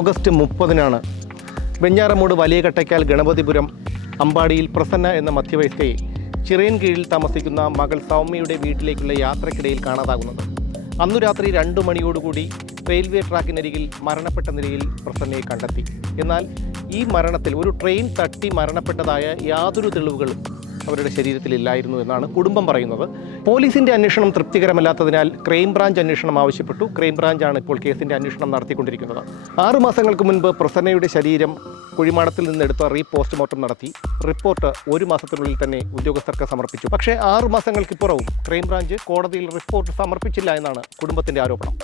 August 30-നാണ് Venjaramoodu വലിയ കട്ടയ്ക്കാൽ ഗണപതിപുരം അമ്പാടിയിൽ പ്രസന്ന എന്ന മധ്യവയസ്കയെ ചിറയൻ കീഴിൽ താമസിക്കുന്ന മകൾ സൗമ്യയുടെ വീട്ടിലേക്കുള്ള യാത്രക്കിടയിൽ കാണാതാകുന്നത്. അന്നു രാത്രി 2 മണിയോടുകൂടി റെയിൽവേ ട്രാക്കിനരികിൽ മരണപ്പെട്ട നിലയിൽ പ്രസന്നയെ കണ്ടെത്തി. എന്നാൽ ഈ മരണത്തിൽ ഒരു ട്രെയിൻ തട്ടി മരണപ്പെട്ടതായ യാതൊരു തെളിവുകളും അവരുടെ ശരീരത്തിലില്ലായിരുന്നു എന്നാണ് കുടുംബം പറയുന്നത്. പോലീസിൻ്റെ അന്വേഷണം തൃപ്തികരമല്ലാത്തതിനാൽ ക്രൈംബ്രാഞ്ച് അന്വേഷണം ആവശ്യപ്പെട്ടു. ക്രൈംബ്രാഞ്ചാണ് ഇപ്പോൾ കേസിൻ്റെ അന്വേഷണം നടത്തിക്കൊണ്ടിരിക്കുന്നത്. 6 മാസങ്ങൾക്ക് മുൻപ് പ്രസന്നയുടെ ശരീരം കുഴിമാടത്തിൽ നിന്നെടുത്ത പോസ്റ്റ്മോർട്ടം നടത്തി. റിപ്പോർട്ട് 1 മാസത്തിനുള്ളിൽ തന്നെ ഉദ്യോഗസ്ഥർക്ക് സമർപ്പിച്ചു. പക്ഷേ 6 മാസങ്ങൾക്കിപ്പുറവും ക്രൈംബ്രാഞ്ച് കോടതിയിൽ റിപ്പോർട്ട് സമർപ്പിച്ചില്ല എന്നാണ് കുടുംബത്തിൻ്റെ ആരോപണം.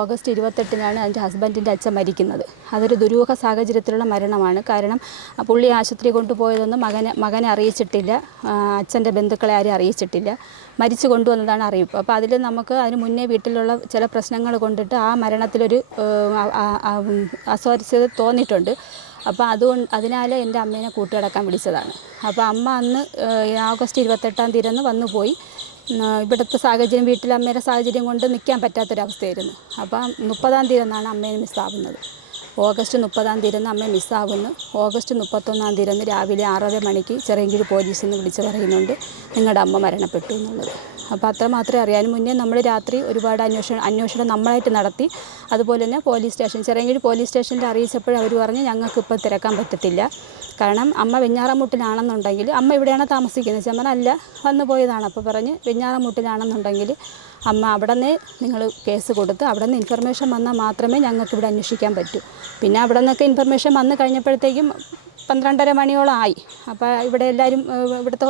ഓഗസ്റ്റ് 28-നാണ് എൻ്റെ ഹസ്ബൻഡിൻ്റെ അച്ഛൻ മരിക്കുന്നത്. അതൊരു ദുരൂഹ സാഹചര്യത്തിലുള്ള മരണമാണ്. കാരണം പുള്ളി ആശുപത്രി കൊണ്ടുപോയതൊന്നും മകനെ അറിയിച്ചിട്ടില്ല, അച്ഛൻ്റെ ബന്ധുക്കളെ ആരും അറിയിച്ചിട്ടില്ല. മരിച്ചു കൊണ്ടുവന്നതാണ് അറിയിപ്പ്. അപ്പോൾ അതിന് മുന്നേ വീട്ടിലുള്ള ചില പ്രശ്നങ്ങൾ കൊണ്ടിട്ട് ആ മരണത്തിലൊരു അസ്വാരസ്യത തോന്നിയിട്ടുണ്ട്. അപ്പോൾ അതിനാൽ എൻ്റെ അമ്മേനെ കൂട്ടുകിടക്കാൻ വിളിച്ചതാണ്. അപ്പോൾ അമ്മ അന്ന് ഓഗസ്റ്റ് 28-ാം തീയതി വന്നു പോയി. ഇവിടുത്തെ സാഹചര്യം, വീട്ടിലെ അമ്മയുടെ സാഹചര്യം കൊണ്ട് നിൽക്കാൻ പറ്റാത്തൊരവസ്ഥയായിരുന്നു. അപ്പം 30-ാം തീയതി അമ്മയെ മിസ്സാവുന്നത്. ഓഗസ്റ്റ് 30-ാം തീയതി അമ്മയെ മിസ്സാവുന്നു. ഓഗസ്റ്റ് 31-ാം തീയതി രാവിലെ 6:30 മണിക്ക് ചിറയൻകീഴ് പോലീസിൽ നിന്ന് വിളിച്ച് പറയുന്നുണ്ട് നിങ്ങളുടെ അമ്മ മരണപ്പെട്ടു എന്നുള്ളത്. അപ്പോൾ അത്ര മാത്രമേ അറിയാൻ മുന്നേ നമ്മൾ രാത്രി ഒരുപാട് അന്വേഷണം നമ്മളായിട്ട് നടത്തി. അതുപോലെ തന്നെ ചിറയൻകീഴ് പോലീസ് സ്റ്റേഷനിൽ അറിയിച്ചപ്പോൾ അവർ പറഞ്ഞ് ഞങ്ങൾക്കിപ്പോൾ തിരക്കാൻ പറ്റത്തില്ല. കാരണം അമ്മ വെഞ്ഞാറമൂട്ടിലാണെന്നുണ്ടെങ്കിൽ, അമ്മ ഇവിടെയാണ് താമസിക്കുന്നത്, ചെമ്മൻ അല്ല വന്നു പോയതാണ്. അപ്പോൾ പറഞ്ഞ് വെഞ്ഞാറമൂട്ടിലാണെന്നുണ്ടെങ്കിൽ അമ്മ അവിടെ നിന്ന് നിങ്ങൾ കേസ് കൊടുത്ത് അവിടെ നിന്ന് ഇൻഫർമേഷൻ വന്നാൽ മാത്രമേ ഞങ്ങൾക്ക് ഇവിടെ അന്വേഷിക്കാൻ പറ്റൂ. പിന്നെ അവിടെ നിന്നൊക്കെ ഇൻഫർമേഷൻ വന്നു കഴിഞ്ഞപ്പോഴത്തേക്കും 12:30 മണിയോളം ആയി. അപ്പോൾ ഇവിടെ എല്ലാവരും ഇവിടുത്തെ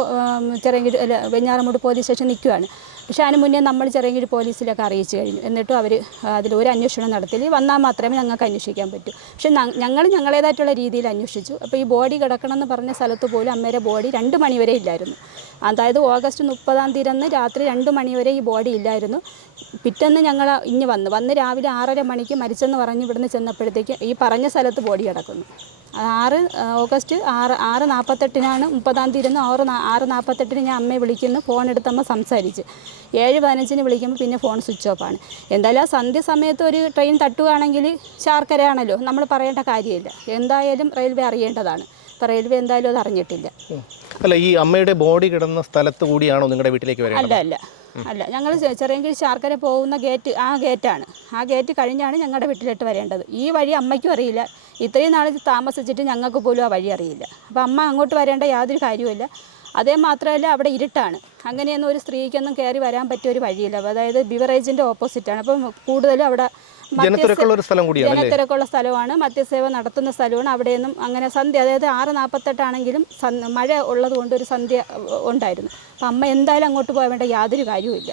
ചിറയൻകീഴ് വെഞ്ഞാറമൂട് പോലീസ് സ്റ്റേഷൻ നിൽക്കുകയാണ്. പക്ഷേ അതിന് മുന്നേ നമ്മൾ ചിറയൻകീഴ് പോലീസിലൊക്കെ അറിയിച്ചു കഴിഞ്ഞു. എന്നിട്ടും അവർ അതിലൊരു അന്വേഷണം നടത്തില്ല. വന്നാൽ മാത്രമേ ഞങ്ങൾക്ക് അന്വേഷിക്കാൻ പറ്റൂ. പക്ഷേ ഞങ്ങൾ ഞങ്ങളേതായിട്ടുള്ള രീതിയിൽ അന്വേഷിച്ചു. അപ്പോൾ ഈ ബോഡി കിടക്കണമെന്ന് പറഞ്ഞ സ്ഥലത്ത് പോലും അമ്മയുടെ ബോഡി 2 മണിവരെ ഇല്ലായിരുന്നു. അതായത് ഓഗസ്റ്റ് 30-ാം തീയതി രാത്രി 2 മണിവരെ ഈ ബോഡി ഇല്ലായിരുന്നു. പിറ്റേന്ന് ഞങ്ങൾ വന്ന് രാവിലെ 6:30 മണിക്ക് മരിച്ചെന്ന് പറഞ്ഞ് ഇവിടുന്ന് ചെന്നപ്പോഴത്തേക്ക് ഈ പറഞ്ഞ സ്ഥലത്ത് ബോഡി കിടക്കുന്നു. ഓഗസ്റ്റ് 6:48-നാണ് 30-ാം തീയതി 6:48-ന് ഞാൻ അമ്മയെ വിളിക്കുന്നു. ഫോൺ എടുത്തമ്മ സംസാരിച്ച് 7:15-ന് വിളിക്കുമ്പോൾ പിന്നെ ഫോൺ സ്വിച്ച് ഓഫാണ്. എന്തായാലും സന്ധ്യ സമയത്ത് ഒരു ട്രെയിൻ തട്ടുകയാണെങ്കിൽ ശാർക്കരയാണല്ലോ, നമ്മൾ പറയേണ്ട കാര്യമില്ല. എന്തായാലും റെയിൽവേ അറിയേണ്ടതാണ്. ഇപ്പോൾ റെയിൽവേ എന്തായാലും അത് അറിഞ്ഞിട്ടില്ല. അല്ല, ഈ അമ്മയുടെ ബോഡി കിടന്ന സ്ഥലത്ത് കൂടിയാണോ നിങ്ങളുടെ വീട്ടിലേക്ക് വരുന്നത്? അല്ല, ഞങ്ങൾ ചിറയൻകീഴ് ശാർക്കര പോകുന്ന ഗേറ്റാണ്. ആ ഗേറ്റ് കഴിഞ്ഞാണ് ഞങ്ങളുടെ വീട്ടിലോട്ട് വരേണ്ടത്. ഈ വഴി അമ്മയ്ക്കും അറിയില്ല. ഇത്രയും നാൾ താമസിച്ചിട്ട് ഞങ്ങൾക്ക് പോലും ആ വഴി അറിയില്ല. അപ്പോൾ അമ്മ അങ്ങോട്ട് വരേണ്ട യാതൊരു കാര്യവുമില്ല. അതേ മാത്രമല്ല അവിടെ ഇരുട്ടാണ്. അങ്ങനെയൊന്നും ഒരു സ്ത്രീക്കൊന്നും കയറി വരാൻ പറ്റിയ ഒരു വഴിയില്ല. അതായത് ബിവറേജിൻ്റെ ഓപ്പോസിറ്റാണ്. അപ്പം കൂടുതലും അവിടെ ജനത്തിരക്കുള്ള സ്ഥലമാണ്, മദ്യസേവ നടത്തുന്ന സ്ഥലമാണ്. അവിടെയൊന്നും അങ്ങനെ സന്ധ്യ, അതായത് 6:48 ആണെങ്കിലും മഴ ഉള്ളത് കൊണ്ട് ഒരു സന്ധ്യ ഉണ്ടായിരുന്നു. അപ്പം അമ്മ എന്തായാലും അങ്ങോട്ട് പോകാൻ വേണ്ട യാതൊരു കാര്യവുമില്ല.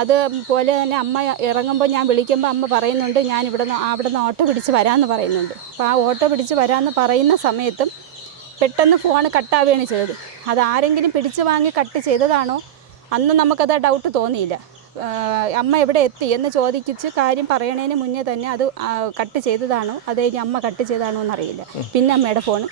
അതുപോലെ തന്നെ അമ്മ ഇറങ്ങുമ്പോൾ ഞാൻ വിളിക്കുമ്പോൾ അമ്മ പറയുന്നുണ്ട് ഞാൻ അവിടെ നിന്ന് ഓട്ടോ പിടിച്ച് വരാമെന്ന് പറയുന്നുണ്ട്. അപ്പോൾ ആ ഓട്ടോ പിടിച്ച് വരാമെന്ന് പറയുന്ന സമയത്തും പെട്ടെന്ന് ഫോൺ കട്ടാവുകയാണ് ചെയ്തത്. അത് ആരെങ്കിലും പിടിച്ച് വാങ്ങി കട്ട് ചെയ്തതാണോ അന്ന് നമുക്കത് ഡൗട്ട് തോന്നിയില്ല. അമ്മ എവിടെ എത്തി എന്ന് ചോദിച്ച് കാര്യം പറയണതിന് മുന്നേ തന്നെ അത് കട്ട് ചെയ്തതാണോ അതേ അമ്മ കട്ട് ചെയ്തതാണോ എന്നറിയില്ല. പിന്നെ അമ്മയുടെ ഫോൺ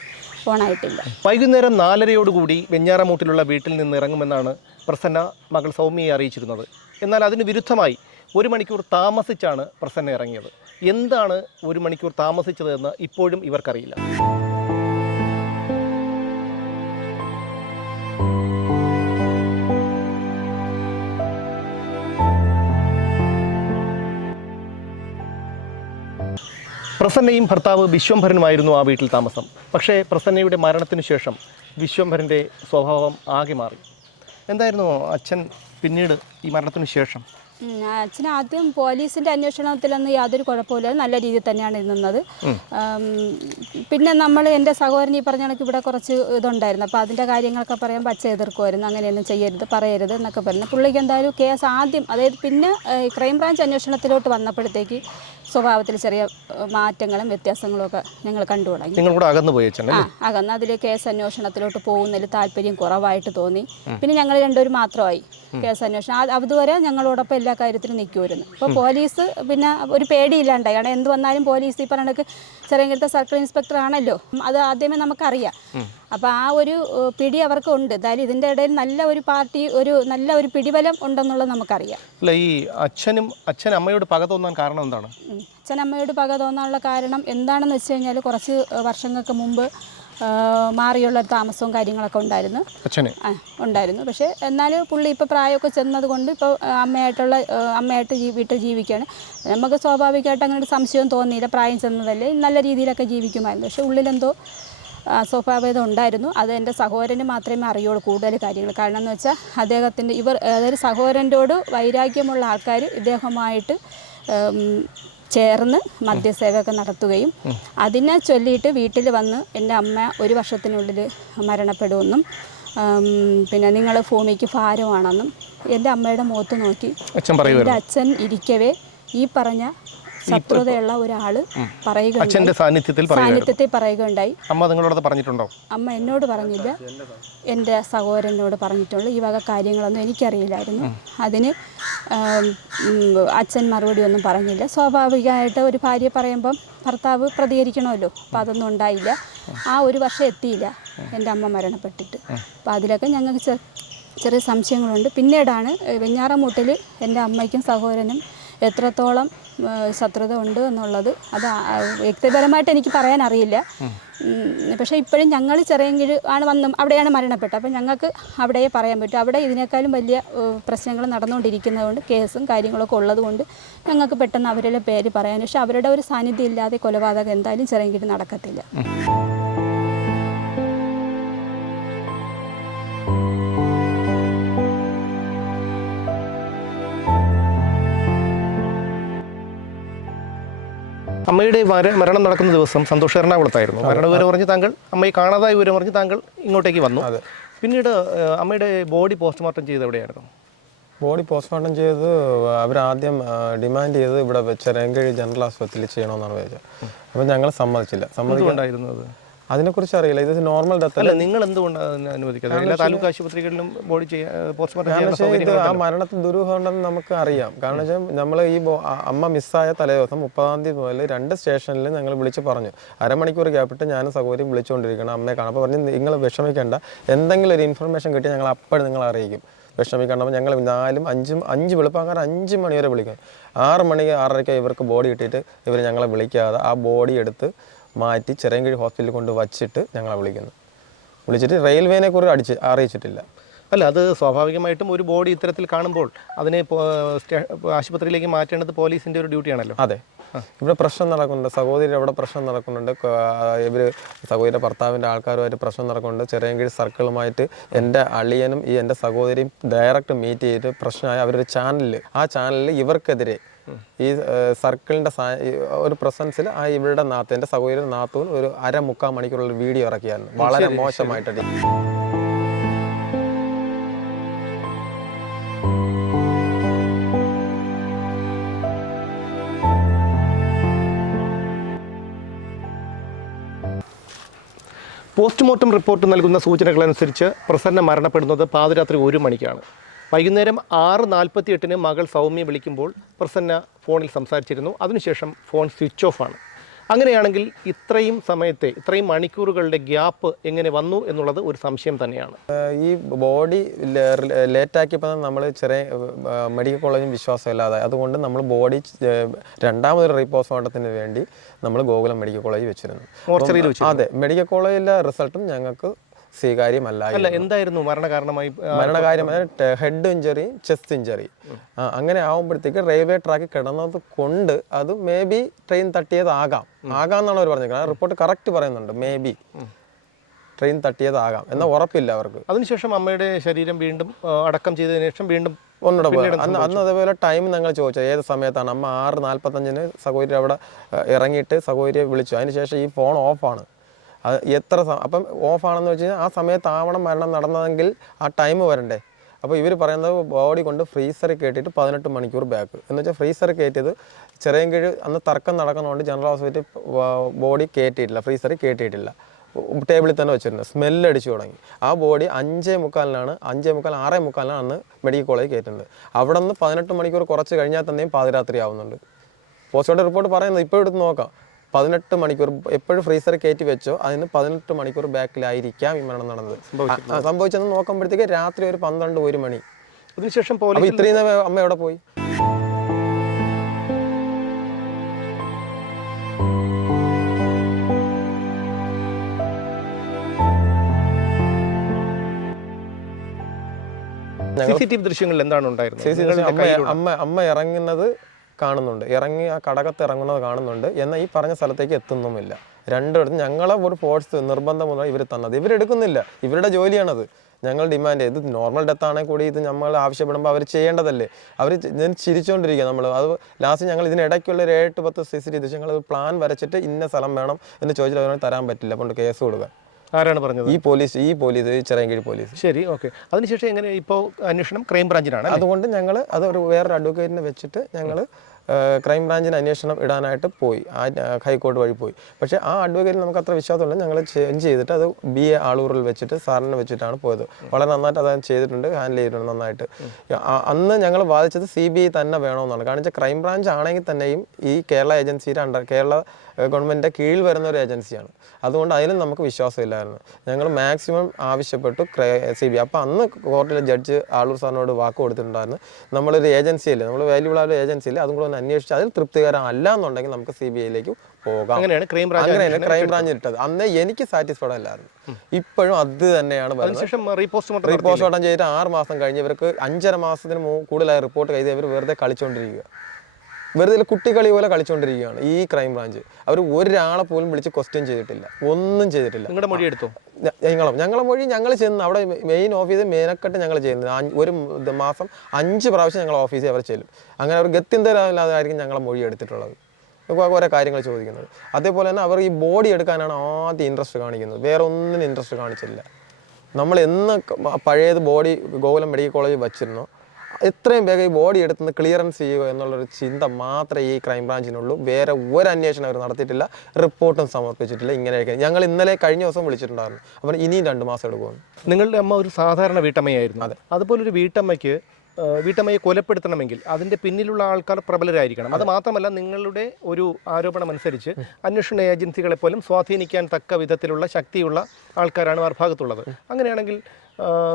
ഓണായിട്ടില്ല. വൈകുന്നേരം 4:30 വെഞ്ഞാറമൂട്ടിലുള്ള വീട്ടിൽ നിന്ന് ഇറങ്ങുമെന്നാണ് പ്രസന്ന മകൾ സൗമ്യയെ അറിയിച്ചിരുന്നത്. എന്നാൽ അതിന് വിരുദ്ധമായി 1 മണിക്കൂർ താമസിച്ചാണ് പ്രസന്ന ഇറങ്ങിയത്. എന്താണ് 1 മണിക്കൂർ താമസിച്ചതെന്ന് ഇപ്പോഴും ഇവർക്കറിയില്ല. പ്രസന്നയും ഭർത്താവ് വിശ്വംഭരനുമായിരുന്നു ആ വീട്ടിൽ താമസം. പക്ഷേ പ്രസന്നയുടെ മരണത്തിനു ശേഷം വിശ്വംഭരൻ്റെ സ്വഭാവം ആകെ മാറി. എന്തായിരുന്നു അച്ഛൻ പിന്നീട് ഈ മരണത്തിനു ശേഷം? അച്ഛൻ ആദ്യം പോലീസിൻ്റെ അന്വേഷണത്തിലൊന്നും യാതൊരു കുഴപ്പമില്ല, നല്ല രീതിയിൽ തന്നെയാണ് നിന്നത്. പിന്നെ എൻ്റെ സഹോദരൻ ഈ പറഞ്ഞ കണക്ക് ഇവിടെ കുറച്ച് ഇതുണ്ടായിരുന്നു. അപ്പോൾ അതിൻ്റെ കാര്യങ്ങളൊക്കെ പറയുമ്പോൾ അച്ഛൻ എതിർക്കുമായിരുന്നു. അങ്ങനെയൊന്നും ചെയ്യരുത്, പറയരുത് എന്നൊക്കെ പറഞ്ഞു. പുള്ളിക്ക് എന്തായാലും കേസ് ആദ്യം, അതായത് പിന്നെ ക്രൈംബ്രാഞ്ച് അന്വേഷണത്തിലോട്ട് വന്നപ്പോഴത്തേക്ക് സ്വഭാവത്തിൽ ചെറിയ മാറ്റങ്ങളും വ്യത്യാസങ്ങളും ഒക്കെ ഞങ്ങൾ കണ്ടു തുടങ്ങി. നിങ്ങൾ കൂടെ അകന്നു പോയി അച്ഛൻ? അകന്ന് അതിൽ കേസ് അന്വേഷണത്തിലോട്ട് പോകുന്നതിൽ താല്പര്യം കുറവായിട്ട് തോന്നി. പിന്നെ ഞങ്ങൾ രണ്ടുപേരും മാത്രമായി കേസ് അന്വേഷണം. അതുവരെ ഞങ്ങളോടൊപ്പം എല്ലാ കാര്യത്തിലും നിൽക്കുമായിരുന്നു. ഇപ്പോൾ പോലീസ് പിന്നെ ഒരു പേടിയില്ലാണ്ടായി. കാരണം എന്ത് വന്നാലും പോലീസ് ഈ പറഞ്ഞ ചെറിയങ്കരത്തെ സർക്കിൾ ഇൻസ്പെക്ടർ ആണല്ലോ, അത് ആദ്യമേ നമുക്കറിയാം. അപ്പോൾ ആ ഒരു പിടി അവർക്ക് ഉണ്ട്. എന്തായാലും ഇതിൻ്റെ ഇടയിൽ നല്ല ഒരു പാർട്ടി നല്ല ഒരു പിടിബലം ഉണ്ടെന്നുള്ളത് നമുക്കറിയാം. അല്ല, ഈ അച്ഛൻ അമ്മയോട് പക തോന്നാൻ കാരണം എന്താണ്? അച്ഛൻ അമ്മയോട് പക തോന്നാനുള്ള കാരണം എന്താണെന്ന് വെച്ച് കഴിഞ്ഞാൽ കുറച്ച് വർഷങ്ങൾക്ക് മുമ്പ് മാറിയുള്ള താമസവും കാര്യങ്ങളൊക്കെ ഉണ്ടായിരുന്നു ഉണ്ടായിരുന്നു. പക്ഷേ എന്നാലും പുള്ളി ഇപ്പോൾ പ്രായമൊക്കെ ചെന്നതുകൊണ്ട് ഇപ്പോൾ അമ്മയായിട്ട് വീട്ടിൽ ജീവിക്കുകയാണ്. നമുക്ക് സ്വാഭാവികമായിട്ട് അങ്ങനെ ഒരു സംശയവും തോന്നിയില്ല. പ്രായം ചെന്നതല്ലേ, നല്ല രീതിയിലൊക്കെ ജീവിക്കുമായിരുന്നു. പക്ഷേ ഉള്ളിലെന്തോ അസ്വാഭാവികത ഉണ്ടായിരുന്നു. അത് എൻ്റെ സഹോദരന് മാത്രമേ അറിയുള്ളൂ കൂടുതൽ കാര്യങ്ങൾ. കാരണം എന്ന് വെച്ചാൽ അദ്ദേഹത്തിൻ്റെ അതായത് സഹോദരൻ്റോട് വൈരാഗ്യമുള്ള ആൾക്കാർ ഇദ്ദേഹമായിട്ട് ചേർന്ന് മദ്യസേവയൊക്കെ നടത്തുകയും അതിനെ ചൊല്ലിയിട്ട് വീട്ടിൽ വന്ന് എൻ്റെ അമ്മ 1 വർഷത്തിനുള്ളിൽ മരണപ്പെടുമെന്നും പിന്നെ നിങ്ങൾ ഭൂമിക്ക് ഭാരമാണെന്നും എൻ്റെ അമ്മയുടെ മുഖത്ത് നോക്കി എൻ്റെ അച്ഛൻ ഇരിക്കവേ ഈ പറഞ്ഞ ശത്രുതയുള്ള ഒരാൾ സാന്നിധ്യത്തിൽ പറയുകയുണ്ടായി. അമ്മ നിങ്ങളോട് പറഞ്ഞിട്ടുണ്ടോ? അമ്മ എന്നോട് പറഞ്ഞില്ല, എൻ്റെ സഹോദരനോട് പറഞ്ഞിട്ടുള്ളൂ. ഈ വക കാര്യങ്ങളൊന്നും എനിക്കറിയില്ലായിരുന്നു. അതിന് അച്ഛൻ മറുപടി ഒന്നും പറഞ്ഞില്ല. സ്വാഭാവികമായിട്ട് ഒരു ഭാര്യ പറയുമ്പം ഭർത്താവ് പ്രതികരിക്കണമല്ലോ. അപ്പോൾ അതൊന്നും ഉണ്ടായില്ല. ആ 1 വർഷം എത്തിയില്ല എൻ്റെ അമ്മ മരണപ്പെട്ടിട്ട്. അപ്പോൾ അതിലൊക്കെ ഞങ്ങൾക്ക് ചെറിയ സംശയങ്ങളുണ്ട്. പിന്നീടാണ് വെഞ്ഞാറമൂട്ടിൽ എൻ്റെ അമ്മയ്ക്കും സഹോദരനും എത്രത്തോളം ശത്രുത ഉണ്ട് എന്നുള്ളത് അത് വ്യക്തിപരമായിട്ട് എനിക്ക് പറയാൻ അറിയില്ല. പക്ഷേ ഇപ്പോഴും ഞങ്ങൾ ചെറിയങ്കിഴ് അവിടെയാണ് മരണപ്പെട്ടത്. അപ്പം ഞങ്ങൾക്ക് അവിടെയേ പറയാൻ പറ്റും. അവിടെ ഇതിനേക്കാളും വലിയ പ്രശ്നങ്ങൾ നടന്നുകൊണ്ടിരിക്കുന്നതുകൊണ്ട് കേസും കാര്യങ്ങളൊക്കെ ഉള്ളതുകൊണ്ട് ഞങ്ങൾക്ക് പെട്ടെന്ന് അവരുടെ പേര് പറയാൻ. പക്ഷേ അവരുടെ ഒരു സാന്നിധ്യം ഇല്ലാതെ കൊലപാതകം എന്തായാലും ചെറിയങ്കിഴ് നടക്കത്തില്ല. അമ്മയുടെ മരണം നടക്കുന്ന ദിവസം സന്തോഷ് എറണാകുളത്തായിരുന്നു. മരണവിവരം പറഞ്ഞ് താങ്കൾ അമ്മയെ കാണാതായ വിവരം പറഞ്ഞ് താങ്കൾ ഇങ്ങോട്ടേക്ക് വന്നു. പിന്നീട് അമ്മയുടെ ബോഡി പോസ്റ്റ്മോർട്ടം ചെയ്ത് എവിടെയായിരുന്നു? ബോഡി പോസ്റ്റ്മോർട്ടം ചെയ്ത് അവരാദ്യം ഡിമാൻഡ് ചെയ്ത് ഇവിടെ ചെറിയങ്കഴി ജനറൽ ആശുപത്രിയിൽ ചെയ്യണമെന്നാണ് വിചാരിച്ചത്. അപ്പോൾ ഞങ്ങൾ സമ്മതിച്ചില്ല. അത് അതിനെക്കുറിച്ച് അറിയില്ല. ഇത് നോർമൽ ഡെത്ത് അല്ല. നിങ്ങൾ എന്തുകൊണ്ടാണ് അനുവദിക്കുന്നത്? എല്ലാ താലൂക്ക് ആശുപത്രികളിലും ബോഡി പോസ്റ്റ്മോർട്ടം ചെയ്യാൻ ആ മരണത്തിന് ദുരൂഹമുണ്ടെന്ന് നമുക്ക് അറിയാം. കാരണം വെച്ചാൽ നമ്മൾ ഈ അമ്മ മിസ്സായ തലേദിവസം 30-ാം തീയതി മുതൽ 2 സ്റ്റേഷനിൽ ഞങ്ങൾ വിളിച്ച് പറഞ്ഞു. അരമണിക്കൂർ ഗ്യാപ്പിട്ട് ഞാനും സഹോദരിയും വിളിച്ചുകൊണ്ടിരിക്കണം അമ്മയെ കാണാം. അപ്പോൾ പറഞ്ഞ് നിങ്ങൾ വിഷമിക്കേണ്ട, എന്തെങ്കിലും ഒരു ഇൻഫർമേഷൻ കിട്ടി ഞങ്ങൾ അപ്പോഴും നിങ്ങൾ അറിയിക്കും, വിഷമിക്കേണ്ടപ്പോൾ ഞങ്ങൾ 4-5 വെളുപ്പാങ്കാരം 5 മണി വരെ വിളിക്കും. 6 മണി 6:30 ഇവർക്ക് ബോഡി കിട്ടിയിട്ട് ഇവർ ഞങ്ങളെ വിളിക്കാതെ ആ ബോഡി എടുത്ത് മാറ്റി ചെറിയങ്കിഴി ഹോസ്പിറ്റലിൽ കൊണ്ട് വച്ചിട്ട് ഞങ്ങളെ വിളിച്ചിട്ട് റെയിൽവേനെ കുറിച്ച് അറിയിച്ചിട്ടില്ല. അല്ല, അത് സ്വാഭാവികമായിട്ടും ഒരു ബോഡി ഇത്തരത്തിൽ കാണുമ്പോൾ അതിനെ ആശുപത്രിയിലേക്ക് മാറ്റേണ്ടത് പോലീസിൻ്റെ ഒരു ഡ്യൂട്ടിയാണല്ലോ. അതെ, ഇവിടെ പ്രശ്നം നടക്കുന്നുണ്ട്. സഹോദരി അവിടെ പ്രശ്നം നടക്കുന്നുണ്ട്. സഹോദരിയുടെ ഭർത്താവിൻ്റെ ആൾക്കാരുമായിട്ട് പ്രശ്നം നടക്കുന്നുണ്ട്. ചെറിയങ്കിഴി സർക്കിളുമായിട്ട് എൻ്റെ അളിയനും എൻ്റെ സഹോദരിയും ഡയറക്റ്റ് മീറ്റ് ചെയ്തിട്ട് പ്രശ്നമായ അവരൊരു ആ ചാനലിൽ ഇവർക്കെതിരെ ഈ സർക്കിളിൻ്റെ ഒരു പ്രസൻസിൽ ഇവരുടെ എൻ്റെ സഹോദരിയുടെ നാത്തൂൻ ഒരു 1/4 മണിക്കൂറുള്ള വീഡിയോ ഇറക്കിയായിരുന്നു. വളരെ മോശമായിട്ട്. പോസ്റ്റ്മോർട്ടം റിപ്പോർട്ട് നൽകുന്ന സൂചനകളനുസരിച്ച് പ്രസന്ന മരണപ്പെടുന്നത് പാതിരാത്രി 1 മണിക്കാണ്. വൈകുന്നേരം 6:48 മകൾ സൗമ്യ വിളിക്കുമ്പോൾ പ്രസന്ന ഫോണിൽ സംസാരിച്ചിരുന്നു. അതിനുശേഷം ഫോൺ സ്വിച്ച് ഓഫാണ്. അങ്ങനെയാണെങ്കിൽ ഇത്രയും മണിക്കൂറുകളുടെ ഗ്യാപ്പ് എങ്ങനെ വന്നു എന്നുള്ളത് ഒരു സംശയം തന്നെയാണ്. ഈ ബോഡി ലേറ്റാക്കിയപ്പോൾ നമ്മൾ ചെറിയ മെഡിക്കൽ കോളേജിന് വിശ്വാസമില്ലാതെ, അതുകൊണ്ട് നമ്മൾ ബോഡി രണ്ടാമതൊരു റീപോസ്റ്റ്മോർട്ടത്തിന് വേണ്ടി നമ്മൾ ഗോകുലം മെഡിക്കൽ കോളേജ് വെച്ചിരുന്നു. അതെ, മെഡിക്കൽ കോളേജിലെ റിസൾട്ടും ഞങ്ങൾക്ക് സ്വീകാര്യമല്ല. എന്തായിരുന്നു മരണകാരണമായി? Head injury, chest injury. അങ്ങനെ ആകുമ്പോഴത്തേക്ക് റെയിൽവേ ട്രാക്കിൽ കിടന്നത് കൊണ്ട് അത് മേ ബി ട്രെയിൻ തട്ടിയതാകാം എന്നാണ് അവർ പറഞ്ഞത്. റിപ്പോർട്ട് കറക്റ്റ് പറയുന്നുണ്ട്, മേ ബി ട്രെയിൻ തട്ടിയതാകാം എന്ന ഉറപ്പില്ല അവർക്ക്. അതിനുശേഷം അമ്മയുടെ ശരീരം വീണ്ടും അടക്കം ചെയ്തതിനു ശേഷം വീണ്ടും ഒന്നുകൂടെ അന്ന് അതേപോലെ ടൈം ഞങ്ങൾ ചോദിച്ചത് ഏത് സമയത്താണ്. അമ്മ 6:45 സഹോദരി അവിടെ ഇറങ്ങിയിട്ട് സഹോദരിയെ വിളിച്ചു. അതിനുശേഷം ഈ ഫോൺ ഓഫാണ്. അത് അപ്പം ഓഫാണെന്ന് വെച്ച് കഴിഞ്ഞാൽ ആ സമയത്താവണം മരണം നടന്നതെങ്കിൽ ആ ടൈം വരണ്ടേ. അപ്പോൾ ഇവർ പറയുന്നത് ബോഡി കൊണ്ട് ഫ്രീസറിൽ കയറ്റിയിട്ട് 18 മണിക്കൂർ ബാക്ക് എന്ന് വെച്ചാൽ ഫ്രീസറിൽ കയറ്റിയത് ചിറയൻകീഴ് അന്ന് തർക്കം നടക്കുന്നതുകൊണ്ട് ജനറൽ ഹോസ്പിറ്റൽ ബോഡി കയറ്റിയിട്ടില്ല, ഫ്രീസറിൽ കയറ്റിയിട്ടില്ല, ടേബിളിൽ തന്നെ വെച്ചിരുന്നത്. സ്മെല്ലടിച്ചു തുടങ്ങി. ആ ബോഡി 5:45 6:45 അന്ന് മെഡിക്കൽ കോളേജിൽ കയറ്റുന്നത്. അവിടെ നിന്ന് 18 മണിക്കൂർ കുറച്ച് കഴിഞ്ഞാൽ തന്നെയും പാതിരാത്രി ആവുന്നുണ്ട്. പോസ്റ്റ്മോർട്ടം റിപ്പോർട്ട് പറയുന്നത് ഇപ്പോൾ എടുത്ത് നോക്കാം, 18 മണിക്കൂർ എപ്പോഴും ഫ്രീസറിൽ കയറ്റി വെച്ചോ അതിന് 18 മണിക്കൂർ ബാക്കിലായിരിക്കാം ഈ മരണം നടന്നത്. സംഭവിച്ചെന്ന് നോക്കുമ്പോഴത്തേക്ക് രാത്രി ഒരു 12-1 മണി. അതിനുശേഷം അപ്പോൾ ഇത്രയും അമ്മ എവിടെ പോയി? CCTV ദൃശ്യങ്ങളിൽ എന്താണ് ഉണ്ടായിരുന്നത്? അമ്മ ഇറങ്ങുന്നത് കാണുന്നുണ്ട്, ഇറങ്ങി ആ കടകത്ത് ഇറങ്ങുന്നത് കാണുന്നുണ്ട്. എന്നാൽ ഈ പറഞ്ഞ സ്ഥലത്തേക്ക് എത്തുന്നുമില്ല. രണ്ടിടത്തും ഞങ്ങളെ ഒരു ഫോഴ്സ് നിർബന്ധമുള്ള ഇവർ തന്നത്, ഇവരെടുക്കുന്നില്ല, ഇവരുടെ ജോലിയാണത്. ഞങ്ങൾ ഡിമാൻഡ് ചെയ്ത് നോർമൽ ഡെത്ത് ആണെങ്കിൽ കൂടി ഇത് നമ്മൾ ആവശ്യപ്പെടുമ്പോൾ അവർ ചെയ്യേണ്ടതല്ലേ. അവർ ചിരിച്ചുകൊണ്ടിരിക്കുക. നമ്മൾ അത് ലാസ്റ്റ് ഞങ്ങൾ ഇതിനിടയ്ക്കുള്ള ഒരു 7-10 CCTV ദൃശ്യങ്ങൾ പ്ലാൻ വരച്ചിട്ട് ഇന്ന സ്ഥലം വേണം എന്ന് ചോദിച്ചിട്ട് അവരോട് തരാൻ പറ്റില്ല, കൊണ്ട് കേസ് കൊടുക്കുക. ആരാണ് പറഞ്ഞത്? ഈ പോലീസ് ചിറയൻകീഴ് പോലീസ്. ശരി, ഓക്കെ. അതിനുശേഷം എങ്ങനെ ഇപ്പോൾ അന്വേഷണം ക്രൈംബ്രാഞ്ചിനാണ്? അതുകൊണ്ട് ഞങ്ങൾ അത് വേറൊരു അഡ്വക്കേറ്റിനെ വെച്ചിട്ട് ഞങ്ങൾ ക്രൈംബ്രാഞ്ചിന് അന്വേഷണം ഇടാനായിട്ട് പോയി, ഹൈക്കോടതി വഴി പോയി. പക്ഷേ ആ അഡ്വക്കേറ്റിന് നമുക്ക് അത്ര വിശ്വാസമില്ല. ഞങ്ങൾ ചേഞ്ച് ചെയ്തിട്ട് അത് BA ആളൂരിൽ വെച്ചിട്ട് സാറിനെ വെച്ചിട്ടാണ് പോയത്. വളരെ നന്നായിട്ട് അത് ചെയ്തിട്ടുണ്ട്, ഹാൻഡിൽ ചെയ്തിട്ടുണ്ട് നന്നായിട്ട്. അന്ന് ഞങ്ങൾ വാദിച്ചത് CBI തന്നെ വേണമെന്നാണ്. കാരണം വെച്ചാൽ ക്രൈംബ്രാഞ്ച് ആണെങ്കിൽ തന്നെയും ഈ കേരള ഏജൻസിയുടെ കേരള ഗവൺമെൻറ്റിൻ്റെ കീഴിൽ വരുന്ന ഒരു ഏജൻസിയാണ്. അതുകൊണ്ട് അതിലും നമുക്ക് വിശ്വാസമില്ലായിരുന്നു. ഞങ്ങൾ മാക്സിമം ആവശ്യപ്പെട്ടു CBI. അപ്പോൾ അന്ന് കോർട്ടിലെ ജഡ്ജ് ആളൂർ സാറിനോട് വാക്ക് കൊടുത്തിട്ടുണ്ടായിരുന്നു, നമ്മളൊരു ഏജൻസിയല്ലേ, നമ്മൾ വാല്യൂബിൾ ആയ ഏജൻസിയിൽ അതും കൂടെ ഒന്ന് അന്വേഷിച്ച് അതിൽ തൃപ്തികരം അല്ല എന്നുണ്ടെങ്കിൽ നമുക്ക് CBIയിലേക്ക് പോകാം. അങ്ങനെയാണ് ക്രൈംബ്രാഞ്ച് ഇട്ടത്. അന്ന് എനിക്ക് സാറ്റിസ്ഫൈഡ് അല്ലായിരുന്നു. ഇപ്പോഴും അത് തന്നെയാണ് പറയുന്നത്. റീപോസ്റ്റ്മോർട്ടം ചെയ്തിട്ട് 6 മാസം കഴിഞ്ഞ് ഇവർക്ക് 5.5 മാസത്തിന് കൂടുതലായി റിപ്പോർട്ട് ചെയ്ത് ഇവർ വെറുതെ കളിച്ചുകൊണ്ടിരിക്കുക, വെറുതെ കുട്ടികളി പോലെ കളിച്ചുകൊണ്ടിരിക്കുകയാണ് ഈ ക്രൈംബ്രാഞ്ച്. അവർ ഒരാളെ പോലും വിളിച്ച് ക്വസ്റ്റ്യൻ ചെയ്തിട്ടില്ല, ഒന്നും ചെയ്തിട്ടില്ല. നിങ്ങളുടെ മൊഴി എടുത്തു? ഞങ്ങളെ മൊഴി ഞങ്ങൾ ചെന്ന് അവിടെ മെയിൻ ഓഫീസിൽ മേനക്കെട്ട് ഞങ്ങൾ ചെയ്യുന്നത്. ഒരു മാസം 5 പ്രാവശ്യം ഞങ്ങൾ ഓഫീസിൽ അവർ ചെല്ലും. അങ്ങനെ അവർ ഗത്യന്തരമില്ലാതായിരിക്കും ഞങ്ങളെ മൊഴി എടുത്തിട്ടുള്ളത്, ഓരോ കാര്യങ്ങൾ ചോദിക്കുന്നത്. അതേപോലെ തന്നെ അവർ ഈ ബോഡി എടുക്കാനാണ് ആദ്യം ഇൻട്രസ്റ്റ് കാണിക്കുന്നത്, വേറെ ഒന്നിനും ഇൻട്രസ്റ്റ് കാണിച്ചില്ല. നമ്മൾ എന്ന് പഴയത് ബോഡി ഗോകുലം മെഡിക്കൽ കോളേജിൽ വച്ചിരുന്നു, എത്രയും വേഗം ഈ ബോഡി എടുത്തുനിന്ന് ക്ലിയറൻസ് ചെയ്യുക എന്നുള്ളൊരു ചിന്ത മാത്രമേ ഈ ക്രൈംബ്രാഞ്ചിനുള്ളൂ. വേറെ ഒരു അന്വേഷണം അവർ നടത്തിയിട്ടില്ല, റിപ്പോർട്ടും സമർപ്പിച്ചിട്ടില്ല. ഇങ്ങനെയൊക്കെ ഞങ്ങൾ ഇന്നലെ കഴിഞ്ഞ ദിവസം വിളിച്ചിട്ടുണ്ടായിരുന്നു. അപ്പോൾ ഇനിയും 2 മാസം എടുക്കുമെന്ന്. നിങ്ങളുടെ അമ്മ ഒരു സാധാരണ വീട്ടമ്മയായിരുന്നു. അതെ. അതുപോലൊരു വീട്ടമ്മയെ കൊലപ്പെടുത്തണമെങ്കിൽ അതിൻ്റെ പിന്നിലുള്ള ആൾക്കാർ പ്രബലരായിരിക്കണം. അത് മാത്രമല്ല, നിങ്ങളുടെ ഒരു ആരോപണം അനുസരിച്ച് അന്വേഷണ ഏജൻസികളെ പോലും സ്വാധീനിക്കാൻ തക്ക വിധത്തിലുള്ള ശക്തിയുള്ള ആൾക്കാരാണ് മറുഭാഗത്തുള്ളത്. അങ്ങനെയാണെങ്കിൽ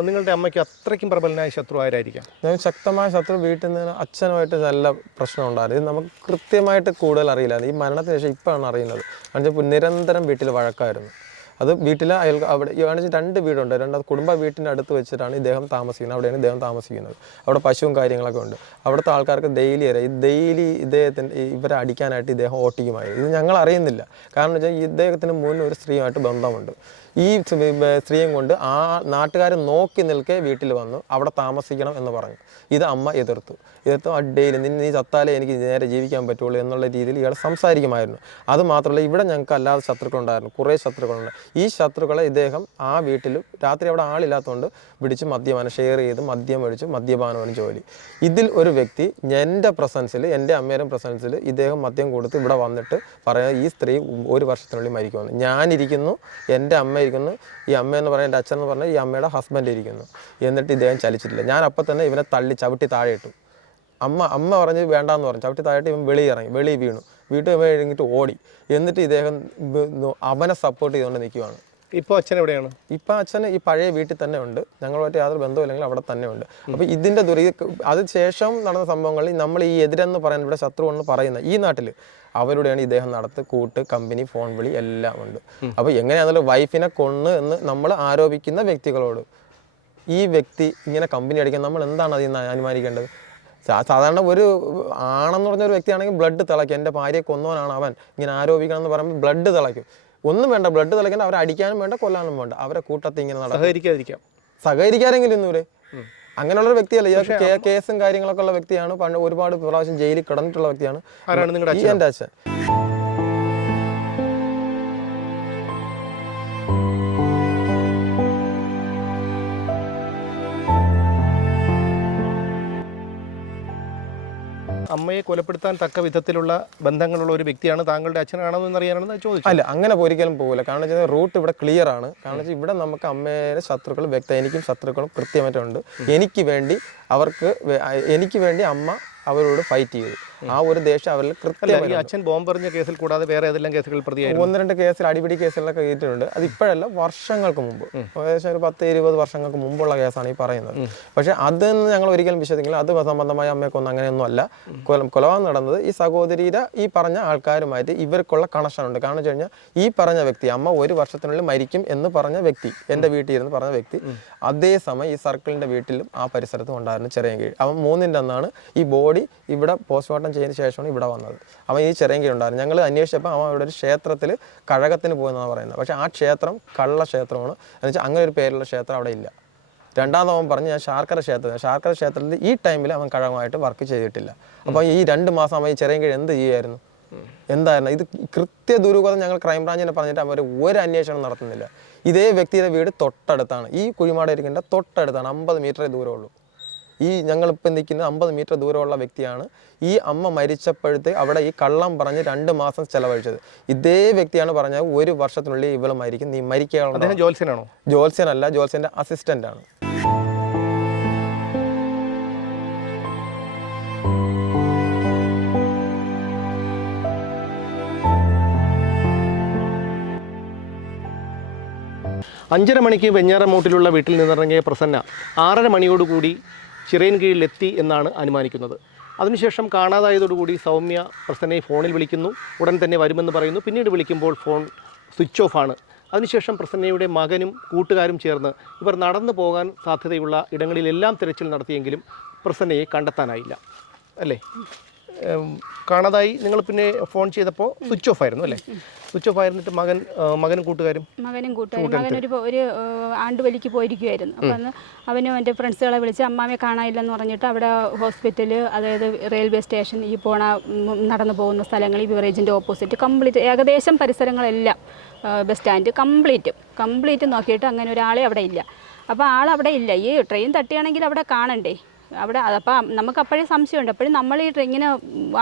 നിങ്ങളുടെ അമ്മയ്ക്ക് അത്രയ്ക്കും പ്രബലനായ ശത്രു ആരായിരിക്കാം? ശക്തമായ ശത്രു വീട്ടിൽ നിന്ന് അച്ഛനുമായിട്ട് നല്ല പ്രശ്നം ഉണ്ടായിരുന്നു. ഇത് നമുക്ക് കൃത്യമായിട്ട് കൂടുതൽ അറിയില്ലായിരുന്നു. ഈ മരണത്തിന് ശേഷം ഇപ്പോഴാണ് അറിയുന്നത്. കാരണം നിരന്തരം വീട്ടിൽ വഴക്കായിരുന്നു. അത് വീട്ടിൽ അവിടെ കാണിച്ച് 2 വീടുണ്ട്. കുടുംബ വീട്ടിൻ്റെ അടുത്ത് വെച്ചിട്ടാണ് ഇദ്ദേഹം താമസിക്കുന്നത്. അവിടെയാണ് ഇദ്ദേഹം താമസിക്കുന്നത്. അവിടെ പശുവും കാര്യങ്ങളൊക്കെ ഉണ്ട്. അവിടുത്തെ ആൾക്കാർക്ക് ഡെയിലി ഇവരെ അടിക്കാനായിട്ട് ഇദ്ദേഹം ഓട്ടിക്കുമായിരുന്നു. ഇത് ഞങ്ങൾ അറിയുന്നില്ല. കാരണം വെച്ചാൽ ഇദ്ദേഹത്തിന് മുന്നേ ഒരു സ്ത്രീയുമായിട്ട് ബന്ധമുണ്ട്. ഈ സ്ത്രീയും കൊണ്ട് ആ നാട്ടുകാർ നോക്കി നിൽക്കെ വീട്ടിൽ വന്നു അവിടെ താമസിക്കണം എന്ന് പറഞ്ഞു. ഇത് അമ്മ എതിർത്തു. ഡെയിലി നീ ചത്താലേ എനിക്ക് നേരെ ജീവിക്കാൻ പറ്റുള്ളൂ എന്നുള്ള രീതിയിൽ ഇയാൾ സംസാരിക്കുമായിരുന്നു. അതുമാത്രമല്ല, ഇവിടെ ഞങ്ങൾക്ക് അല്ലാതെ ശത്രുക്കളുണ്ടായിരുന്നു, കുറേ ശത്രുക്കളുണ്ട്. ഈ ശത്രുക്കളെ ഇദ്ദേഹം ആ വീട്ടിൽ രാത്രി അവിടെ ആളില്ലാത്തതുകൊണ്ട് പിടിച്ച് മദ്യപാനം ഷെയർ ചെയ്ത് മദ്യം മേടിച്ച് മദ്യപാനമാണ് ജോലി. ഇതിൽ ഒരു വ്യക്തി എൻ്റെ പ്രസൻസിൽ, എൻ്റെ അമ്മയുടെ പ്രസൻസിൽ ഇദ്ദേഹം മദ്യം കൊടുത്ത് ഇവിടെ വന്നിട്ട് പറയുന്നത് ഈ സ്ത്രീ 1 വർഷത്തിനുള്ളിൽ മരിക്കുമെന്ന്. ഞാനിരിക്കുന്നു, എൻ്റെ അമ്മ ഇരിക്കുന്നു, ഈ അമ്മയെന്ന് പറഞ്ഞാൽ എൻ്റെ അച്ഛൻ എന്ന് പറഞ്ഞാൽ ഈ അമ്മയുടെ ഹസ്ബൻഡ് ഇരിക്കുന്നു. എന്നിട്ട് ഇദ്ദേഹം ചലിച്ചിട്ടില്ല. ഞാൻ അപ്പം തന്നെ ഇവനെ ചവിട്ടി താഴെ ഇട്ടു. അമ്മ പറഞ്ഞ് വേണ്ടാന്ന് പറഞ്ഞു. ചവിട്ടി താഴെ ഇവൻ വെളി വീണു. വീട്ടിൽ കഴിഞ്ഞിട്ട് ഓടി. എന്നിട്ട് ഇദ്ദേഹം അവനെ സപ്പോർട്ട് ചെയ്തുകൊണ്ട് നിൽക്കുകയാണ്. ഇപ്പോൾ അച്ഛൻ എവിടെയാണ്? ഇപ്പം അച്ഛൻ ഈ പഴയ വീട്ടിൽ തന്നെ ഉണ്ട്. ഞങ്ങളുമായിട്ട് യാതൊരു ബന്ധമില്ലെങ്കിൽ അവിടെ തന്നെ ഉണ്ട്. അപ്പോൾ ഇതിൻ്റെ അതിന് ശേഷം നടന്ന സംഭവങ്ങളിൽ നമ്മൾ ഈ എതിരെന്ന് പറയുന്നത്, ഇവിടെ ശത്രു എന്ന് പറയുന്ന ഈ നാട്ടിൽ അവരുടെയാണ് ഇദ്ദേഹം കൂട്ട്, കമ്പനി, ഫോൺ വിളി എല്ലാം ഉണ്ട്. അപ്പോൾ എങ്ങനെയാണെന്നുള്ള വൈഫിനെ കൊന്ന് എന്ന് നമ്മൾ ആരോപിക്കുന്ന വ്യക്തികളോട് ഈ വ്യക്തി ഇങ്ങനെ കമ്പനി അടിക്കാൻ നമ്മൾ എന്താണ് അതിൽ നിന്ന് അനുമാനിക്കേണ്ടത്? സാധാരണ ഒരു ആണെന്ന് പറഞ്ഞൊരു വ്യക്തിയാണെങ്കിൽ ബ്ലഡ് തിളയ്ക്കും. എൻ്റെ ഭാര്യയെ കൊന്നവനാണ് അവൻ, ഇങ്ങനെ ആരോപിക്കണം എന്ന് പറയുമ്പോൾ ബ്ലഡ് തിളയ്ക്കും. ഒന്നും വേണ്ട, ബ്ലഡ് തിളയ്ക്കേണ്ട, അവരെ അടിക്കാനും വേണ്ട, കൊല്ലാനും വേണ്ട, അവരെ കൂട്ടത്തിൽ ഇങ്ങനെ സഹകരിക്കാരെങ്കിലും ഇന്നൂരെ അങ്ങനെയുള്ളൊരു വ്യക്തിയല്ല. ഇയാൾക്ക് കേസും കാര്യങ്ങളൊക്കെ ഉള്ള വ്യക്തിയാണ്. പണ്ട് ഒരുപാട് പ്രാവശ്യം ജയിലിൽ കിടന്നിട്ടുള്ള വ്യക്തിയാണ് എൻ്റെ അച്ഛൻ. അമ്മയെ കൊലപ്പെടുത്താൻ തക്ക വിധത്തിലുള്ള ബന്ധങ്ങളുള്ള ഒരു വ്യക്തിയാണ് താങ്കളുടെ അച്ഛനാണോ എന്നറിയാനാണ് ചോദിച്ചത്. അല്ല, അങ്ങനെ ഒരിക്കലും പോകില്ല. കാരണം വെച്ചാൽ റൂട്ട് ഇവിടെ ക്ലിയർ ആണ്. കാരണം വെച്ചാൽ ഇവിടെ നമുക്ക് അമ്മയുടെ ശത്രുക്കൾ വ്യക്തം, എനിക്കും ശത്രുക്കളും കൃത്യമായിട്ടുണ്ട്. എനിക്ക് വേണ്ടി അമ്മ അവരോട് ഫൈറ്റ് ചെയ്തു. ആ ഒരു ദേശം അവരിൽ കൃത്യമായി. അച്ഛൻ ബോംബെറിഞ്ഞ കേസിൽ കൂടാതെ വേറെ ഏതെല്ലാം കേസുകൾ പ്രതിയായിരുന്നു? 1-2 കേസിൽ, അടിപിടി കേസുകളൊക്കെ കേട്ടിട്ടുണ്ട്. അത് ഇപ്പോഴല്ല, വർഷങ്ങൾക്ക് മുമ്പ്, ഏകദേശം ഒരു 10-20 വർഷങ്ങൾക്ക് മുമ്പുള്ള കേസാണ് ഈ പറയുന്നത്. പക്ഷെ അതെന്ന് ഞങ്ങൾ ഒരിക്കലും വിശ്വസിക്കില്ല. അത് സംബന്ധമായ അമ്മയ്ക്കൊന്നും അങ്ങനെയൊന്നും അല്ല. കൊലപാതകം നടന്നത് ഈ സഹോദരിയുടെ ഈ പറഞ്ഞ ആൾക്കാരുമായിട്ട് ഇവർക്കുള്ള കണക്ഷൻ ഉണ്ട്. കാരണം വെച്ച് കഴിഞ്ഞാൽ ഈ പറഞ്ഞ വ്യക്തി, അമ്മ 1 വർഷത്തിനുള്ളിൽ മരിക്കും എന്ന് പറഞ്ഞ വ്യക്തി, എൻ്റെ വീട്ടിൽ ഇരുന്ന് പറഞ്ഞ വ്യക്തി, അതേസമയം ഈ സർക്കിളിൻ്റെ വീട്ടിലും ആ പരിസരത്തും ഉണ്ടായിരുന്നു ചിറയൻകീഴ്. അവൻ 3-ന്റെ അന്നാണ് ഈ ബോഡി ഇവിടെ പോസ്റ്റ്മോർട്ടം ചെയ്തതിന് ശേഷമാണ് ഇവിടെ വന്നത്. അവൻ ഈ ചിറയൻകീഴ് ഉണ്ടായിരുന്നു. ഞങ്ങൾ അന്വേഷിച്ചപ്പോൾ അവൻ അവിടെ ഒരു ക്ഷേത്രത്തിൽ കഴകത്തിന് പോയെന്നാണ് പറയുന്നത്. പക്ഷേ ആ ക്ഷേത്രം കള്ള ക്ഷേത്രമാണ്. എന്നുവെച്ചാൽ അങ്ങനെ ഒരു പേരുള്ള ക്ഷേത്രം അവിടെ ഇല്ല. രണ്ടാമത് പറഞ്ഞ് ഞാൻ ശാർക്കര ക്ഷേത്രത്തിൽ ഈ ടൈമിൽ അവൻ കഴകമായിട്ട് വർക്ക് ചെയ്തിട്ടില്ല. അപ്പോൾ ഈ 2 മാസം അവൻ ഈ ചിറയൻകീഴ് എന്ത് ചെയ്യുമായിരുന്നു, എന്തായിരുന്നു? ഇത് കൃത്യ ദുരൂഹത ഞങ്ങൾ ക്രൈംബ്രാഞ്ചിനെ പറഞ്ഞിട്ട് അവർ ഒരു അന്വേഷണം നടത്തുന്നില്ല. ഇതേ വ്യക്തിയുടെ വീട് തൊട്ടടുത്താണ്, ഈ കുഴിമാട ഇരിക്കേണ്ട തൊട്ടടുത്താണ്, 50 മീറ്ററേ ദൂരമുള്ളൂ. ഈ ഞങ്ങളിപ്പോൾ നിൽക്കുന്ന 50 മീറ്റർ ദൂരമുള്ള വ്യക്തിയാണ് ഈ അമ്മ മരിച്ചപ്പോഴത്തെ അവിടെ ഈ കള്ളം പറഞ്ഞ് 2 മാസം ചെലവഴിച്ചത്. ഇതേ വ്യക്തിയാണ് പറഞ്ഞത് 1 വർഷത്തിനുള്ളിൽ ഇവള് മരിക്കും, നീ മരിക്കാനുള്ള. ജോത്സ്യനാണോ? ജോത്സ്യനല്ല, ജോത്സ്യൻ്റെ അസിസ്റ്റൻ്റ് ആണ്. അഞ്ചര മണിക്ക് വെഞ്ഞാറമൂട്ടിലുള്ള വീട്ടിൽ നിന്നിറങ്ങിയ പ്രസന്ന 6:30 മണിയോടുകൂടി ചിറയൻകീഴിലെത്തി എന്നാണ് അനുമാനിക്കുന്നത്. അതിനുശേഷം കാണാതായതോടുകൂടി സൗമ്യ പ്രസന്നയെ ഫോണിൽ വിളിക്കുന്നു. ഉടൻ തന്നെ വരുമെന്ന് പറയുന്നു. പിന്നീട് വിളിക്കുമ്പോൾ ഫോൺ സ്വിച്ച് ഓഫ് ആണ്. അതിനുശേഷം പ്രസന്നയുടെ മകനും കൂട്ടുകാരും ചേർന്ന് ഇവർ നടന്നു പോകാൻ സാധ്യതയുള്ള ഇടങ്ങളിലെല്ലാം തിരച്ചിൽ നടത്തിയെങ്കിലും പ്രസന്നയെ കണ്ടെത്താനായില്ല. അല്ലേ? കാണാതായി. നിങ്ങൾ പിന്നെ ഫോൺ ചെയ്തപ്പോൾ സ്വിച്ച് ഓഫ് ആയിരുന്നു അല്ലേ? സ്വിച്ച് ഓഫ് ആയിരുന്നിട്ട് മകനും കൂട്ടുകാരും ഒരു ആണ്ടുവലിക്ക് പോയിരിക്കുമായിരുന്നു. അപ്പം അന്ന് അവനും എൻ്റെ ഫ്രണ്ട്സുകളെ വിളിച്ച് അമ്മാമയെ കാണാനില്ലെന്ന് പറഞ്ഞിട്ട് അവിടെ ഹോസ്പിറ്റല്, അതായത് റെയിൽവേ സ്റ്റേഷൻ, ഈ നടന്നു പോകുന്ന സ്ഥലങ്ങൾ, ഈ ബിവറേജിൻ്റെ ഓപ്പോസിറ്റ് കംപ്ലീറ്റ് ഏകദേശം പരിസരങ്ങളെല്ലാം, ബസ് സ്റ്റാൻഡ് കംപ്ലീറ്റ് നോക്കിയിട്ട് അങ്ങനെ ഒരാളെ അവിടെ ഇല്ല. അപ്പോൾ ആളവിടെ ഇല്ല. ഈ ട്രെയിൻ തട്ടിയാണെങ്കിൽ അവിടെ കാണണ്ടേ അവിടെ. അപ്പം നമുക്ക് അപ്പോഴേ സംശയമുണ്ട്. അപ്പോഴും നമ്മൾ ഈ ഇങ്ങനെ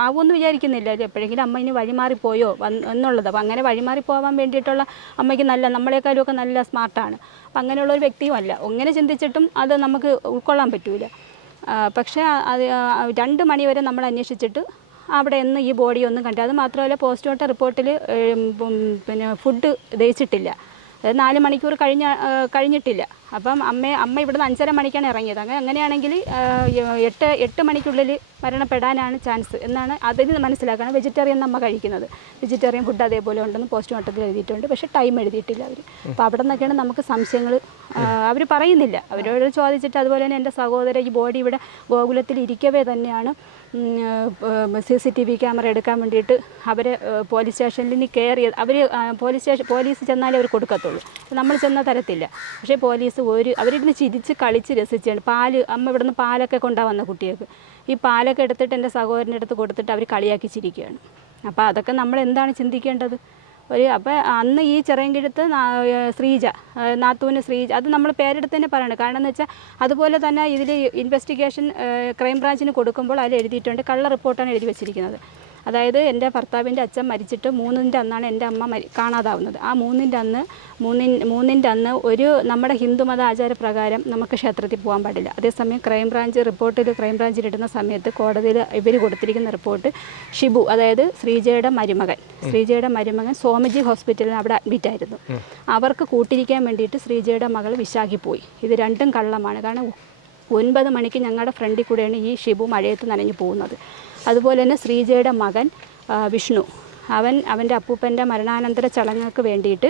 ആവുമെന്ന് വിചാരിക്കുന്നില്ല, എപ്പോഴെങ്കിലും അമ്മ ഇനി വഴിമാറിപ്പോയോ എന്നുള്ളത്. അപ്പം അങ്ങനെ വഴിമാറി പോകാൻ വേണ്ടിയിട്ടുള്ള അമ്മയ്ക്ക് നമ്മളെക്കാളും ഒക്കെ നല്ല സ്മാർട്ടാണ്. അപ്പം അങ്ങനെയുള്ള ഒരു വ്യക്തിയും അല്ല. എങ്ങനെ ചിന്തിച്ചിട്ടും അത് നമുക്ക് ഉൾക്കൊള്ളാൻ പറ്റൂല. പക്ഷേ അത് 2 മണി വരെ നമ്മൾ അന്വേഷിച്ചിട്ട് അവിടെ നിന്ന് ഈ ബോഡി ഒന്നും കണ്ടു. അത് മാത്രമല്ല, പോസ്റ്റ്മോർട്ടം റിപ്പോർട്ടിൽ പിന്നെ ഫുഡ് ദഹിച്ചിട്ടില്ല. അത് 4 മണിക്കൂർ കഴിഞ്ഞിട്ടില്ല. അപ്പം അമ്മ ഇവിടുന്ന് 5:30 മണിക്കാണ് ഇറങ്ങിയത്. അങ്ങനെയാണെങ്കിൽ 8 മണിക്കുള്ളിൽ മരണപ്പെടാനാണ് ചാൻസ് എന്നാണ് അതിൽ മനസ്സിലാക്കണം. വെജിറ്റേറിയൻ അമ്മ കഴിക്കുന്നത്, വെജിറ്റേറിയൻ ഫുഡ് അതേപോലെ ഉണ്ടെന്ന് പോസ്റ്റ്മോർട്ടത്തിൽ എഴുതിയിട്ടുണ്ട്. പക്ഷേ ടൈം എഴുതിയിട്ടില്ല അവർ. അപ്പോൾ അവിടെ നിന്നൊക്കെയാണ് നമുക്ക് സംശയങ്ങൾ. അവർ പറയുന്നില്ല. അവരോട് ചോദിച്ചിട്ട്, അതുപോലെ തന്നെ എൻ്റെ സഹോദരൻ ഈ ബോഡി ഇവിടെ ഗോകുലത്തിൽ ഇരിക്കവേ തന്നെയാണ് CCTV ക്യാമറ എടുക്കാൻ വേണ്ടിയിട്ട് അവർ പോലീസ് സ്റ്റേഷനിൽ കയറിയത്. അവർ പോലീസ് ചെന്നാലേ അവർ കൊടുക്കത്തുള്ളൂ. നമ്മൾ ചെന്നാൽ തരത്തില്ല. പക്ഷേ പോലീസ് അവരിരുന്ന് ചിരിച്ച് കളിച്ച് രസിച്ചാണ്. അമ്മ ഇവിടുന്ന് പാലൊക്കെ കൊണ്ടുവന്ന കുട്ടികൾക്ക് ഈ പാലൊക്കെ എടുത്തിട്ട് എൻ്റെ സഹോദരൻ്റെ അടുത്ത് കൊടുത്തിട്ട് അവർ കളിയാക്കി ചിരിക്കുകയാണ്. അപ്പോൾ അതൊക്കെ നമ്മൾ എന്താണ് ചിന്തിക്കേണ്ടത്? അപ്പോൾ അന്ന് ഈ ചിറയൻകീഴത്ത് നാത്തൂന് ശ്രീജ, അത് നമ്മൾ പേരെടുത്ത് തന്നെ പറയണം. കാരണം എന്ന് വെച്ചാൽ അതുപോലെ തന്നെ ഇതിൽ ഇൻവെസ്റ്റിഗേഷൻ ക്രൈംബ്രാഞ്ചിന് കൊടുക്കുമ്പോൾ അതിൽ എഴുതിയിട്ടുണ്ട്, കള്ള റിപ്പോർട്ടാണ് എഴുതി വെച്ചിരിക്കുന്നത്. അതായത് എൻ്റെ ഭർത്താവിൻ്റെ അച്ഛൻ മരിച്ചിട്ട് 3-ന്റെ അന്നാണ് എൻ്റെ അമ്മ കാണാതാവുന്നത്. ആ 3-ന്റെ അന്ന് ഒരു നമ്മുടെ ഹിന്ദുമത ആചാരപ്രകാരം നമുക്ക് ക്ഷേത്രത്തിൽ പോകാൻ പാടില്ല. അതേസമയം ക്രൈംബ്രാഞ്ചിലിടുന്ന സമയത്ത് കോടതിയിൽ ഇവർ കൊടുത്തിരിക്കുന്ന റിപ്പോർട്ട് ഷിബു, അതായത് ശ്രീജയുടെ മരുമകൻ സോമജി ഹോസ്പിറ്റലിൽ അവിടെ അഡ്മിറ്റായിരുന്നു. അവർക്ക് കൂട്ടിരിക്കാൻ വേണ്ടിയിട്ട് ശ്രീജയുടെ മകൾ വിശാഖി പോയി. ഇത് രണ്ടും കള്ളമാണ്. കാരണം 9 മണിക്ക് ഞങ്ങളുടെ ഫ്രണ്ടിൽ കൂടെയാണ് ഈ ഷിബു മഴയത്ത് നനഞ്ഞു പോകുന്നത്. അതുപോലെ തന്നെ ശ്രീജയുടെ മകൻ വിഷ്ണു, അവൻ്റെ അപ്പൂപ്പൻ്റെ മരണാനന്തര ചടങ്ങുകൾക്ക് വേണ്ടിയിട്ട്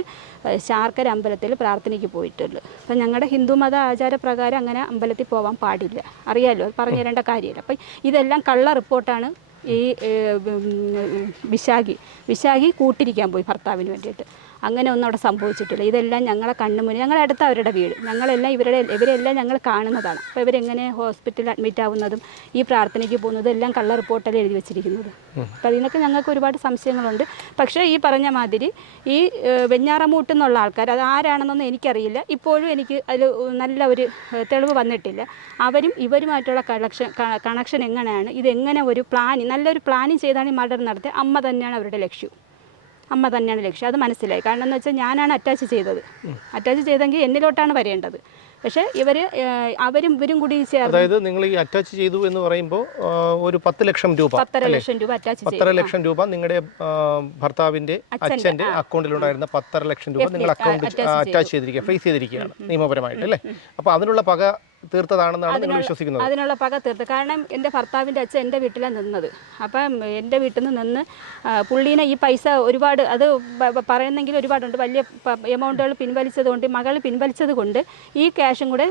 ശാർക്കര അമ്പലത്തിൽ പ്രാർത്ഥനയ്ക്ക് പോയിട്ടുള്ളൂ. അപ്പം ഞങ്ങളുടെ ഹിന്ദുമത ആചാരപ്രകാരം അങ്ങനെ അമ്പലത്തിൽ പോകാൻ പാടില്ല. അറിയാമല്ലോ, പറഞ്ഞു തരേണ്ട കാര്യമില്ല. അപ്പം ഇതെല്ലാം കള്ള റിപ്പോർട്ടാണ്. ഈ വിശാഖി കൂട്ടിരിക്കാൻ പോയി ഭർത്താവിന് വേണ്ടിയിട്ട്. അങ്ങനെ ഒന്നും അവിടെ സംഭവിച്ചിട്ടില്ല. ഇതെല്ലാം ഞങ്ങളെ കണ്ണു മുന്നിൽ, ഞങ്ങളുടെ അടുത്ത അവരുടെ വീട്, ഞങ്ങളെല്ലാം ഇവരെല്ലാം ഞങ്ങൾ കാണുന്നതാണ്. അപ്പോൾ ഇവരെങ്ങനെ ഹോസ്പിറ്റലിൽ അഡ്മിറ്റ് ആവുന്നതും ഈ പ്രാർത്ഥനയ്ക്ക് പോകുന്നതും എല്ലാം കള്ള റിപ്പോർട്ടിൽ എഴുതി വെച്ചിരിക്കുന്നത്. അപ്പോൾ അതിനൊക്കെ ഞങ്ങൾക്ക് ഒരുപാട് സംശയങ്ങളുണ്ട്. പക്ഷേ ഈ പറഞ്ഞ മാതിരി ഈ വെഞ്ഞാറമൂട്ട് എന്നുള്ള ആൾക്കാർ അത് ആരാണെന്നൊന്നും എനിക്കറിയില്ല. ഇപ്പോഴും എനിക്ക് അതിൽ നല്ല ഒരു തെളിവ് വന്നിട്ടില്ല. അവരും ഇവരുമായിട്ടുള്ള കണക്ഷൻ എങ്ങനെയാണ്, ഇതെങ്ങനെ ഒരു നല്ലൊരു പ്ലാനിങ് ചെയ്താണ് ഈ മർഡർ നടത്തിയത്. അമ്മ തന്നെയാണ് അവരുടെ ലക്ഷ്യം, അമ്മ തന്നെയാണ് ലക്ഷ്യം. അത് മനസ്സിലായി. കാരണം എന്ന് വെച്ചാൽ ഞാനാണ് അറ്റാച്ച് ചെയ്തെങ്കിൽ എന്നിലോട്ടാണ് വരേണ്ടത്. പക്ഷേ ഇവരും കൂടി ചേർന്ന്, അതായത് നിങ്ങൾ ഈ അറ്റാച്ച് ചെയ്തു എന്ന് പറയുമ്പോൾ ഒരു 10 ലക്ഷം രൂപ 10.5 ലക്ഷം രൂപ അറ്റാച്ച് ചെയ്തു. 10.5 ലക്ഷം രൂപ നിങ്ങളുടെ ഭർത്താവിന്റെ അച്ഛന്റെ അക്കൗണ്ടിലുണ്ടായിരുന്ന 10.5 ലക്ഷം രൂപ നിങ്ങൾ അക്കൗണ്ട് അറ്റാച്ച് ചെയ്തിരിക്കുക, ഫ്രീസ് ചെയ്തിരിക്കുകയാണ് നിയമപരമായിട്ട് അല്ലേ? അപ്പോൾ അതിനുള്ള പക തീർത്തതാണെന്നാണ് നിങ്ങൾ വിശ്വസിക്കുന്നത്? അതിനുള്ള പക തീർത്ത്. കാരണം എൻ്റെ ഭർത്താവിൻ്റെ അച്ഛൻ എൻ്റെ വീട്ടിലാണ് നിന്നത്. അപ്പം എൻ്റെ വീട്ടിൽ നിന്ന് പുള്ളീനെ ഈ പൈസ ഒരുപാട്, അത് പറയുന്നെങ്കിൽ ഒരുപാടുണ്ട്, വലിയ എമൗണ്ടുകൾ പിൻവലിച്ചതുകൊണ്ട്, മകൾ പിൻവലിച്ചത് കൊണ്ട് ഈ ക്യാഷും കൂടെ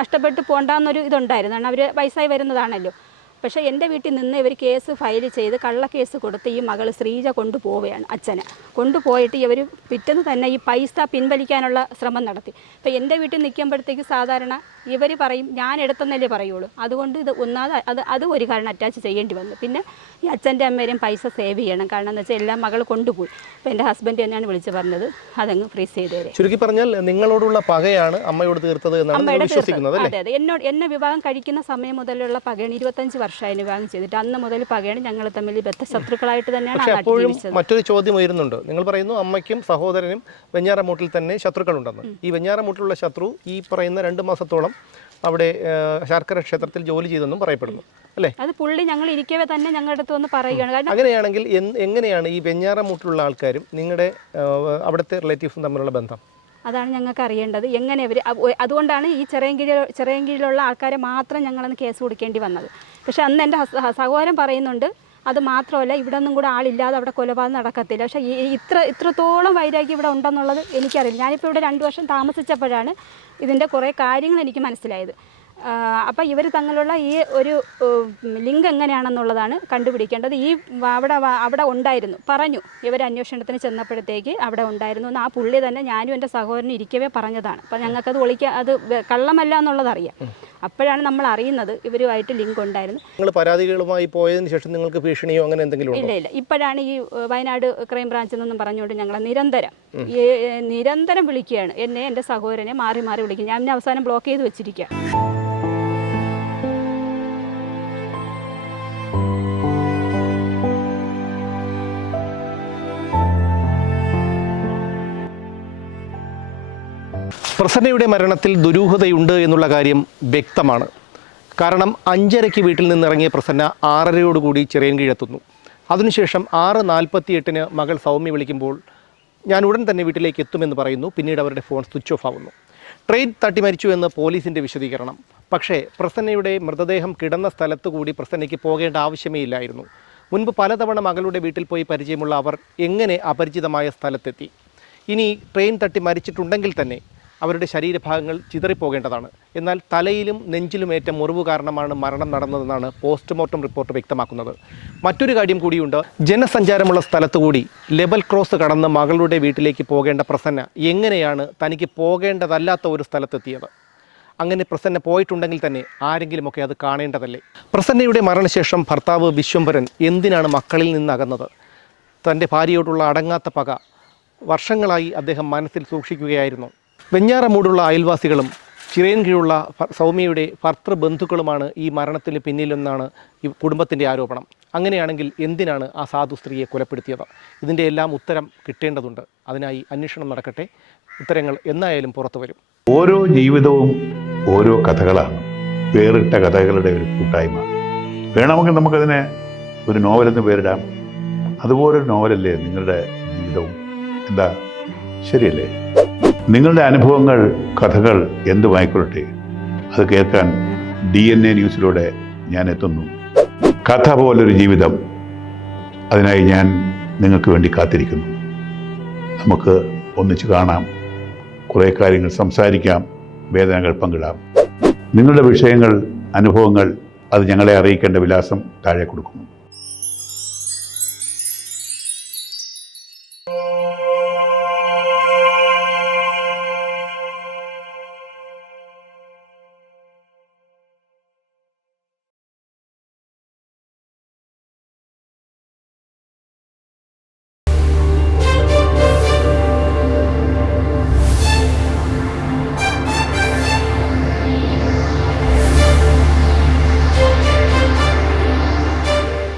നഷ്ടപ്പെട്ടു പോകണ്ടെന്നൊരു ഇതുണ്ടായിരുന്നു. കാരണം അവർ പൈസയായി വരുന്നതാണല്ലോ. പക്ഷേ എൻ്റെ വീട്ടിൽ നിന്ന് ഇവർ കേസ് ഫയൽ ചെയ്ത് കള്ളക്കേസ് കൊടുത്ത് ഈ മകൾ ശ്രീജ കൊണ്ടുപോവുകയാണ്. അച്ഛനെ കൊണ്ടുപോയിട്ട് ഇവർ പിറ്റേന്ന് തന്നെ ഈ പൈസ പിൻവലിക്കാനുള്ള ശ്രമം നടത്തി. അപ്പോൾ എൻ്റെ വീട്ടിൽ നിൽക്കുമ്പോഴത്തേക്ക് സാധാരണ ഇവർ പറയും ഞാൻ എടുത്തെന്നല്ലേ പറയുള്ളൂ. അതുകൊണ്ട് ഇത് അത് ഒരു കാരണം അറ്റാച്ച് ചെയ്യേണ്ടി വന്നു. പിന്നെ ഈ അച്ഛൻ്റെ അമ്മേരെയും പൈസ സേവ് ചെയ്യണം. കാരണം എന്ന് വെച്ചാൽ എല്ലാം മകൾ കൊണ്ടുപോയി. അപ്പോൾ എൻ്റെ ഹസ്ബൻഡ് തന്നെയാണ് വിളിച്ച് പറഞ്ഞത് അതങ്ങ് ഫ്രീസ് ചെയ്ത് തരാം. ചുരുക്കി പറഞ്ഞാൽ നിങ്ങളോടുള്ള പകയാണ് അമ്മയോട് തീർത്തത് എന്നാണ് വിശ്വസിക്കുന്നത് അല്ലേ? അതെ. എന്നെ വിവാഹം കഴിക്കുന്ന സമയം മുതലുള്ള പകയാണ്. 25 വർഷമായി വിവാഹം ചെയ്തിട്ട് അന്ന് മുതൽ പകയാണ്. ഞങ്ങൾ തമ്മിൽ ബദ്ധശത്രുക്കളായിട്ട് തന്നെയാണ്. അപ്പോഴും മറ്റൊരു ചോദ്യം ഉയരുന്നുണ്ട്. നിങ്ങൾ പറയുന്നു അമ്മയ്ക്കും സഹോദരനും വെഞ്ഞാറമൂട്ടിൽ തന്നെ ശത്രുക്കളുണ്ടെന്ന്. ഈ വെഞ്ഞാറമൂട്ടിലുള്ള ശത്രു ഈ പറയുന്ന 2 മാസത്തോളം അവിടെ ശർക്കര ക്ഷേത്രത്തിൽ ജോലി ചെയ്തെന്നും പറയപ്പെടുന്നു അല്ലേ? അത് പുള്ളി ഞങ്ങൾ ഇരിക്കവേ തന്നെ ഞങ്ങളുടെ അടുത്ത് വന്ന് പറയുകയാണ്. കാരണം അങ്ങനെയാണെങ്കിൽ എങ്ങനെയാണ് ഈ വെഞ്ഞാറമൂട്ടിലുള്ള ആൾക്കാരും നിങ്ങളുടെ അവിടുത്തെ റിലേറ്റീവ്സും തമ്മിലുള്ള ബന്ധം? അതാണ് ഞങ്ങൾക്ക് അറിയേണ്ടത്. എങ്ങനെ അതുകൊണ്ടാണ് ഈ ചിറയൻകീഴിലുള്ള ആൾക്കാരെ മാത്രം ഞങ്ങളന്ന് കേസ് കൊടുക്കേണ്ടി വന്നത്. പക്ഷെ അന്ന് എൻ്റെ സഹോദരൻ പറയുന്നുണ്ട് അത് മാത്രമല്ല ഇവിടെ ഒന്നും കൂടെ ആളില്ലാതെ അവിടെ കൊലപാതകം നടക്കത്തില്ല. പക്ഷേ ഇത്രത്തോളം വൈരാഗ്യം ഇവിടെ ഉണ്ടെന്നുള്ളത് എനിക്കറിയില്ല. ഞാനിപ്പോൾ ഇവിടെ 2 വർഷം താമസിച്ചപ്പോഴാണ് ഇതിൻ്റെ കുറേ കാര്യങ്ങൾ എനിക്ക് മനസ്സിലായത്. അപ്പോൾ ഇവർ തങ്ങളുള്ള ഈ ഒരു ലിങ്ക് എങ്ങനെയാണെന്നുള്ളതാണ് കണ്ടുപിടിക്കേണ്ടത്. ഈ അവിടെ ഉണ്ടായിരുന്നു, പറഞ്ഞു ഇവർ അന്വേഷണത്തിന് ചെന്നപ്പോഴത്തേക്ക് അവിടെ ഉണ്ടായിരുന്നു എന്ന് ആ പുള്ളി തന്നെ ഞാനും എൻ്റെ സഹോദരനും ഇരിക്കവേ പറഞ്ഞതാണ്. അപ്പോൾ ഞങ്ങൾക്കത് അത് കള്ളമല്ല എന്നുള്ളതറിയാം. അപ്പോഴാണ് നമ്മൾ അറിയുന്നത് ഇവരുമായിട്ട് ലിങ്ക് ഉണ്ടായിരുന്നു. നിങ്ങൾ പരാതികളുമായി പോയതിന് ശേഷം നിങ്ങൾക്ക് ഭീഷണിയോ അങ്ങനെ എന്തെങ്കിലും? ഇല്ല. ഇപ്പോഴാണ് ഈ വയനാട് ക്രൈം ബ്രാഞ്ചിൽ നിന്നും പറഞ്ഞുകൊണ്ട് ഞങ്ങളെ നിരന്തരം വിളിക്കുകയാണ്. എന്നെ എൻ്റെ സഹോദരനെ മാറി വിളിക്കും. ഞാൻ അവസാനം ബ്ലോക്ക് ചെയ്ത് വെച്ചിരിക്കുക. പ്രസന്നയുടെ മരണത്തിൽ ദുരൂഹതയുണ്ട് എന്നുള്ള കാര്യം വ്യക്തമാണ്. കാരണം 5:30 വീട്ടിൽ നിന്നിറങ്ങിയ പ്രസന്ന 6:30 ചിറയൻകീഴെത്തുന്നു. അതിനുശേഷം 6:48 മകൾ സൗമ്യ വിളിക്കുമ്പോൾ ഞാൻ ഉടൻ തന്നെ വീട്ടിലേക്ക് എത്തുമെന്ന് പറയുന്നു. പിന്നീട് അവരുടെ ഫോൺ സ്വിച്ച് ഓഫ് ആവുന്നു. ട്രെയിൻ തട്ടി മരിച്ചു എന്ന് പോലീസിൻ്റെ വിശദീകരണം. പക്ഷേ പ്രസന്നയുടെ മൃതദേഹം കിടന്ന സ്ഥലത്തു കൂടി പ്രസന്നയ്ക്ക് പോകേണ്ട ആവശ്യമേ ഇല്ലായിരുന്നു. മുൻപ് പലതവണ മകളുടെ വീട്ടിൽ പോയി പരിചയമുള്ള അവർ എങ്ങനെ അപരിചിതമായ സ്ഥലത്തെത്തി? ഇനി ട്രെയിൻ തട്ടി മരിച്ചിട്ടുണ്ടെങ്കിൽ തന്നെ അവരുടെ ശരീരഭാഗങ്ങൾ ചിതറിപ്പോകേണ്ടതാണ്. എന്നാൽ തലയിലും നെഞ്ചിലുമേറ്റ മുറിവ് കാരണമാണ് മരണം നടന്നതെന്നാണ് പോസ്റ്റ്മോർട്ടം റിപ്പോർട്ട് വ്യക്തമാക്കുന്നത്. മറ്റൊരു കാര്യം കൂടിയുണ്ട്. ജനസഞ്ചാരമുള്ള സ്ഥലത്തുകൂടി ലെവൽ ക്രോസ് കടന്ന് മകളുടെ വീട്ടിലേക്ക് പോകേണ്ട പ്രസന്ന എങ്ങനെയാണ് തനിക്ക് പോകേണ്ടതല്ലാത്ത ഒരു സ്ഥലത്തെത്തിയത്? അങ്ങനെ പ്രസന്ന പോയിട്ടുണ്ടെങ്കിൽ തന്നെ ആരെങ്കിലുമൊക്കെ അത് കാണേണ്ടതല്ലേ? പ്രസന്നയുടെ മരണശേഷം ഭർത്താവ് വിശ്വംഭരൻ എന്തിനാണ് മക്കളിൽ നിന്ന് അകന്നത്? തൻ്റെ ഭാര്യയോടുള്ള അടങ്ങാത്ത പക വർഷങ്ങളായി അദ്ദേഹം മനസ്സിൽ സൂക്ഷിക്കുകയായിരുന്നു. വെഞ്ഞാറമൂടുള്ള അയൽവാസികളും ചിറയൻകീഴുള്ള സൗമ്യയുടെ ഭർത്തൃബന്ധുക്കളുമാണ് ഈ മരണത്തിന് പിന്നിലെന്നാണ് ഈ കുടുംബത്തിൻ്റെ ആരോപണം. അങ്ങനെയാണെങ്കിൽ എന്തിനാണ് ആ സാധു സ്ത്രീയെ കൊലപ്പെടുത്തിയത്? ഇതിൻ്റെ എല്ലാം ഉത്തരം കിട്ടേണ്ടതുണ്ട്. അതിനായി അന്വേഷണം നടക്കട്ടെ. ഉത്തരങ്ങൾ എന്നായാലും പുറത്തു വരും. ഓരോ ജീവിതവും ഓരോ കഥകളാണ്, വേറിട്ട കഥകളുടെ ഒരു കൂട്ടായ്മ. വേണമെങ്കിൽ നമുക്കതിനെ ഒരു നോവലെന്ന് പേരിടാം. അതുപോലൊരു നോവലല്ലേ നിങ്ങളുടെ ജീവിതവും? എന്താ, ശരിയല്ലേ? നിങ്ങളുടെ അനുഭവങ്ങൾ, കഥകൾ എന്തുമായിക്കൊള്ളട്ടെ, അത് കേൾക്കാൻ DNA ന്യൂസിലൂടെ ഞാൻ എത്തുന്നു. കഥ പോലൊരു ജീവിതം, അതിനായി ഞാൻ നിങ്ങൾക്ക് വേണ്ടി കാത്തിരിക്കുന്നു. നമുക്ക് ഒന്നിച്ച് കാണാം, കുറേ കാര്യങ്ങൾ സംസാരിക്കാം, വേദനകൾ പങ്കിടാം. നിങ്ങളുടെ വിഷയങ്ങൾ, അനുഭവങ്ങൾ അത് ഞങ്ങളെ അറിയിക്കേണ്ട വിലാസം താഴെ കൊടുക്കുന്നു.